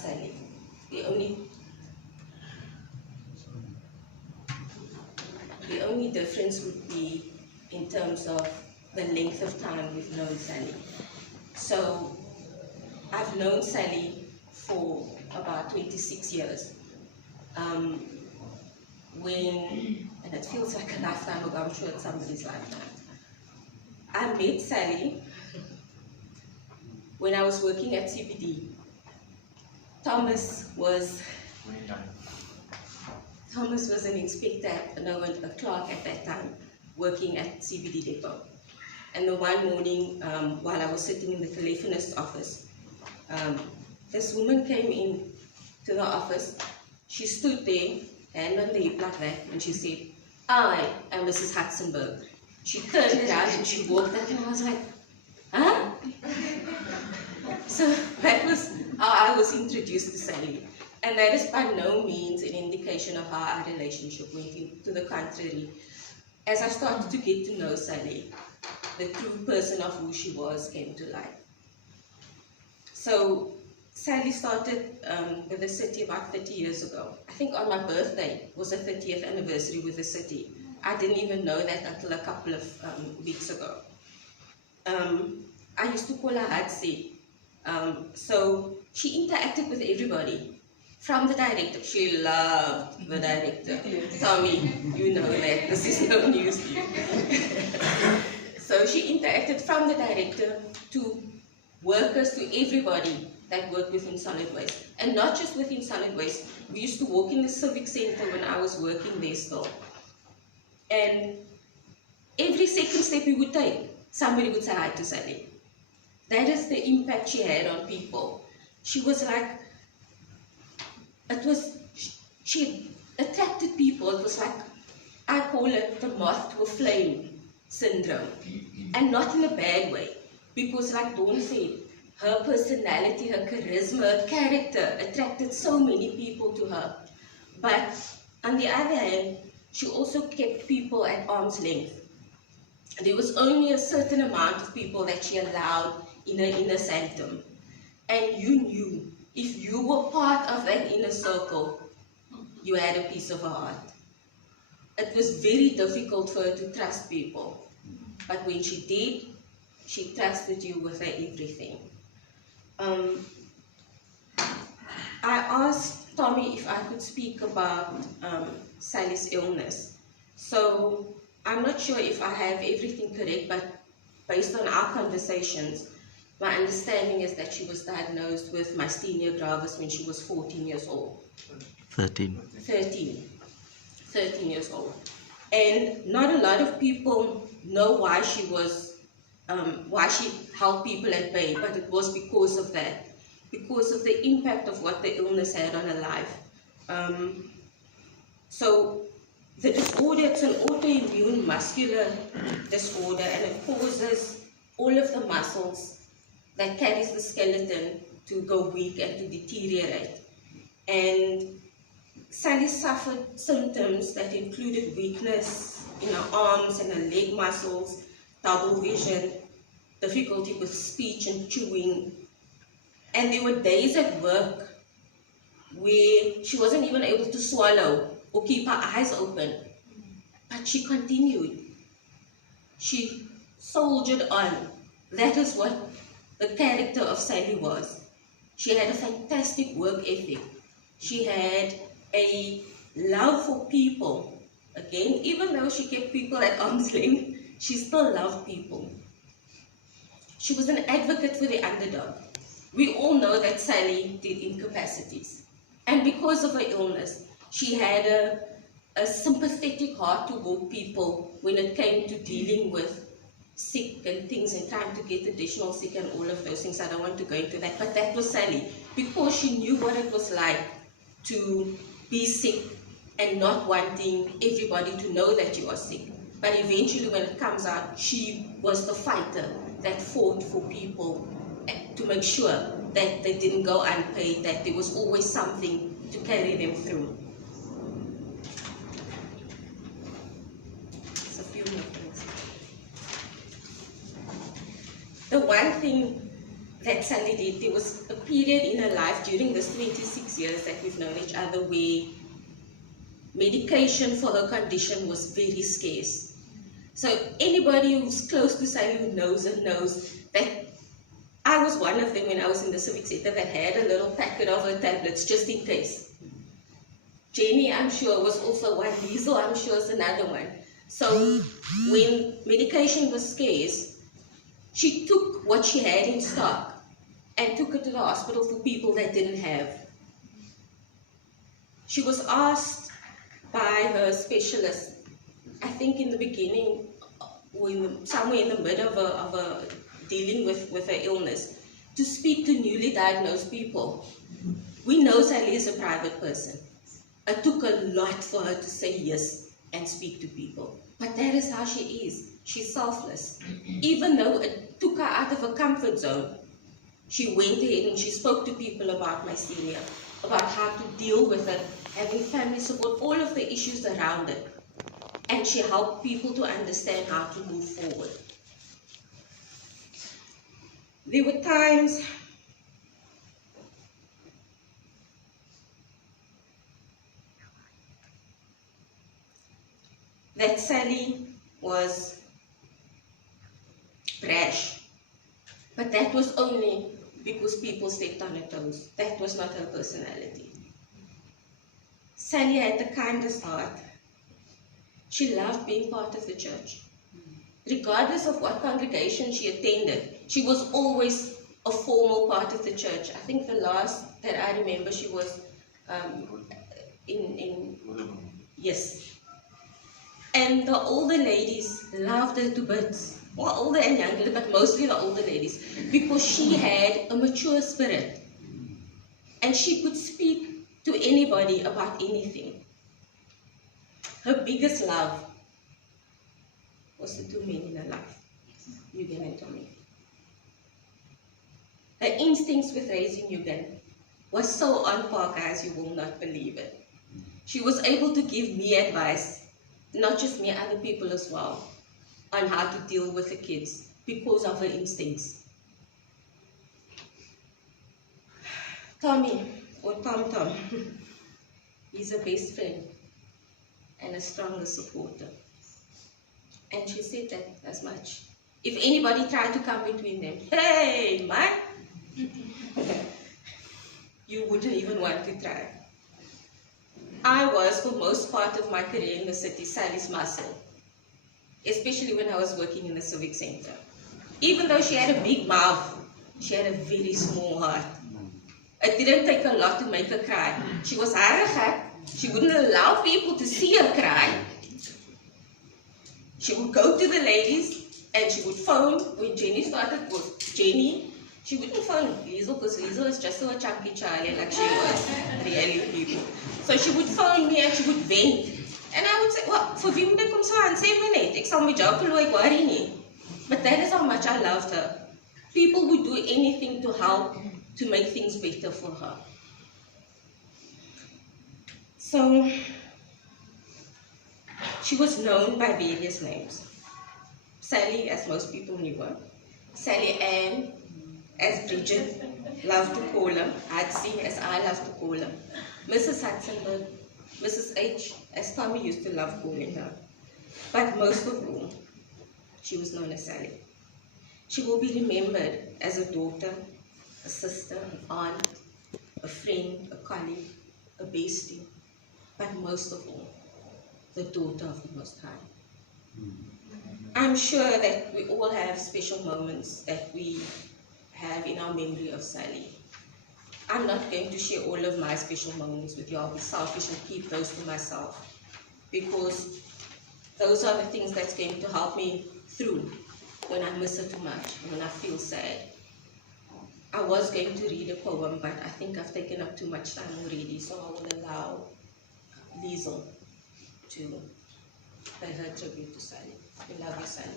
Sally. The only difference would be in terms of the length of time we've known Sally. So I've known Sally for about 26 years. And it feels like a lifetime ago, I'm sure it's somebody's lifetime. I met Sally when I was working at CBD. Thomas was an inspector, no, a clerk at that time, working at CBD depot. And the one morning, while I was sitting in the telephonist's office, this woman came in to the office. She stood there, hand on the hip like that, and she said, "I am Mrs. Hudsonberg." She turned around and she walked up, and I was like, huh? So that was how I was introduced to Sally. And that is by no means an indication of how our relationship went. To the contrary, as I started to get to know Sally, the true person of who she was came to light. So Sally started with the city about 30 years ago. I think on my birthday was the 30th anniversary with the city. I didn't even know that until a couple of weeks ago. I used to call her Hudsie. So she interacted with everybody. From the director, she loved the director. Tommy, you know that, this is no news to you. So she interacted from the director to workers, to everybody that worked within solid waste. And not just within solid waste. We used to walk in the civic center when I was working there still. And every second step we would take, somebody would say hi to Sally. That is the impact she had on people. She was like, she attracted people. It was like, I call it the moth to a flame syndrome. And not in a bad way. Because like Dawn said, her personality, her charisma, her character attracted so many people to her. But on the other hand, she also kept people at arm's length. There was only a certain amount of people that she allowed in her inner sanctum. And you knew, if you were part of that inner circle, you had a piece of her heart. It was very difficult for her to trust people. But when she did, she trusted you with her everything. I asked Tommy if I could speak about Sally's illness. So I'm not sure if I have everything correct, but based on our conversations, my understanding is that she was diagnosed with myasthenia gravis when she was 14 years old. 13 years old. And not a lot of people know why she held people at bay, but it was because of that, because of the impact of what the illness had on her life. So the disorder, it's an autoimmune muscular disorder, and it causes all of the muscles that carries the skeleton to go weak and to deteriorate. And Sally suffered symptoms that included weakness in her arms and her leg muscles, double vision, difficulty with speech and chewing. And there were days at work where she wasn't even able to swallow or keep her eyes open. But she continued. She soldiered on. That is what the character of Sally was. She had a fantastic work ethic. She had a love for people. Again, even though she kept people at arm's length, she still loved people. She was an advocate for the underdog. We all know that Sally did incapacities. And because of her illness, she had a sympathetic heart toward people when it came to dealing with sick and things and trying to get additional sick and all of those things. I don't want to go into that, but that was Sally, because she knew what it was like to be sick and not wanting everybody to know that you are sick. But eventually when it comes out, she was the fighter that fought for people to make sure that they didn't go unpaid, that there was always something to carry them through. Just a few more things. The one thing that Sally did. There was a period in her life during this 26 years that we've known each other where medication for her condition was very scarce. So anybody who's close to Sally who knows her knows that I was one of them when I was in the Civic Center that had a little packet of her tablets just in case. Jenny, I'm sure, was also one. Liesel, I'm sure, is another one. So when medication was scarce, she took what she had in stock and took it to the hospital for people that didn't have. She was asked by her specialist, I think in the beginning, or somewhere in the middle of a dealing with her illness, to speak to newly diagnosed people. We know Sally is a private person. It took a lot for her to say yes and speak to people. But that is how she is. She's selfless. Even though it took her out of her comfort zone, she went ahead and she spoke to people about myasthenia, about how to deal with it, having family support, all of the issues around it. And she helped people to understand how to move forward. There were times that Sally was brash, but that was only because people stepped on her toes. That was not her personality. Sally had the kindest heart. She loved being part of the church. Regardless of what congregation she attended, she was always a formal part of the church. I think the last that I remember, she was yes. And the older ladies loved her to bits. Well, older and younger, but mostly the older ladies, because she had a mature spirit. And she could speak to anybody about anything. Her biggest love was the two men in her life, Eugen and Tommy. Her instincts with raising Eugen was so on par, guys, you will not believe it. She was able to give me advice, not just me, other people as well, on how to deal with the kids because of her instincts. Tommy, or Tom, he's a best friend and a stronger supporter. And she said that as much. If anybody tried to come between them, hey, man, you wouldn't even want to try. I was, for most part of my career in the city, Sally's muscle, especially when I was working in the Civic Center. Even though she had a big mouth, she had a very small heart. It didn't take a lot to make her cry. She was harrig. She wouldn't allow people to see her cry. She would go to the ladies and she would phone. When Jenny started with Jenny, she wouldn't phone Liesel because Liesel is just so a chunky Charlie like she was, really people. So she would phone me and she would vent. And I would say, well, for wie moet ek kom staan? Sê my net, ek sal met jou verloor, ek worry nie. But that is how much I loved her. People would do anything to help to make things better for her. So, she was known by various names. Sally, as most people knew her. Sally Ann, as Bridget loved to call her. Hadsy, as I love to call her. Mrs. Hudsonberg, Mrs. H, as Tommy used to love calling her. But most of all, she was known as Sally. She will be remembered as a daughter, a sister, an aunt, a friend, a colleague, a bestie, but most of all, the daughter of the Most High. I'm sure that we all have special moments that we have in our memory of Sally. I'm not going to share all of my special moments with you. I'll be selfish and keep those to myself, because those are the things that's going to help me through when I miss her too much, when I feel sad. I was going to read a poem, but I think I've taken up too much time already, so I will allow Liesel to pay her tribute to Sally. We love you, Sally.